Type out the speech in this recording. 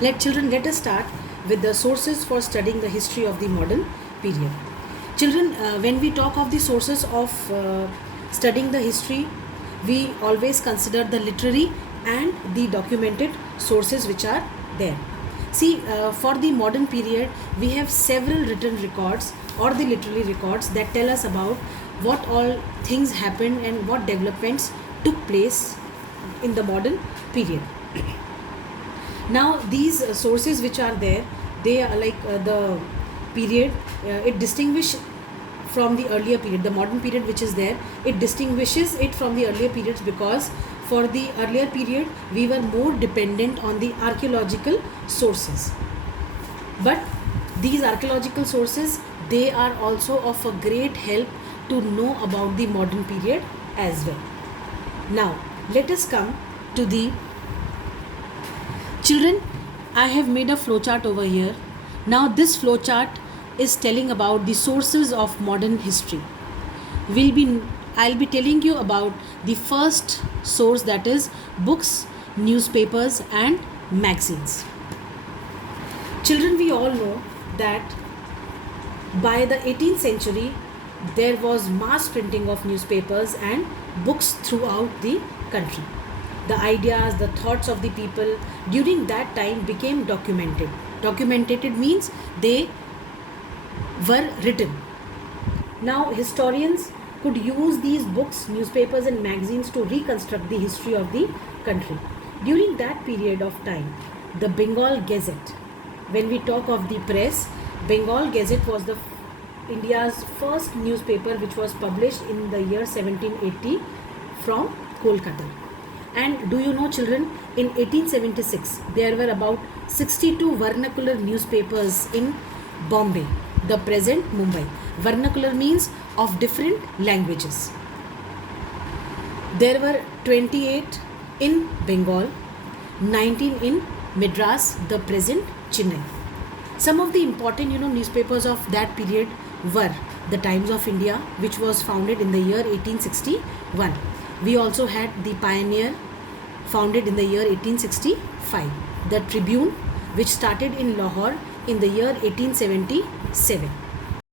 Let us start with the sources for studying the history of the modern period. Children, when we talk of the sources of studying the history, we always consider the literary and the documented sources which are there. See, for the modern period, we have several written records or the literary records that tell us about what all things happened and what developments took place in the modern period. Now these sources which are there, they are like the period, it distinguish from the earlier period, the modern period which is there, it distinguishes it from the earlier periods because for the earlier period we were more dependent on the archaeological sources. But these archaeological sources, they are also of a great help to know about the modern period as well. Now let us come to the children. I have made a flowchart over here. Now this flowchart is telling about the sources of modern history. I'll be telling you about the first source, that is books, newspapers and magazines. Children, we all know that by the 18th century there was mass printing of newspapers and books throughout the country. The ideas, the thoughts of the people during that time became documented. Documented means they were written. Now historians could use these books, newspapers and magazines to reconstruct the history of the country. During that period of time, the Bengal Gazette, when we talk of the press, Bengal Gazette was the India's first newspaper which was published in the year 1780 from Kolkata. And do you know, children, in 1876 there were about 62 vernacular newspapers in Bombay, the present Mumbai. Vernacular means of different languages. There were 28 in Bengal, 19 in Madras, the present Chennai. Some of the important newspapers of that period were the Times of India, which was founded in the year 1861. We also had the Pioneer, founded in the year 1865. The Tribune, which started in Lahore in the year 1877.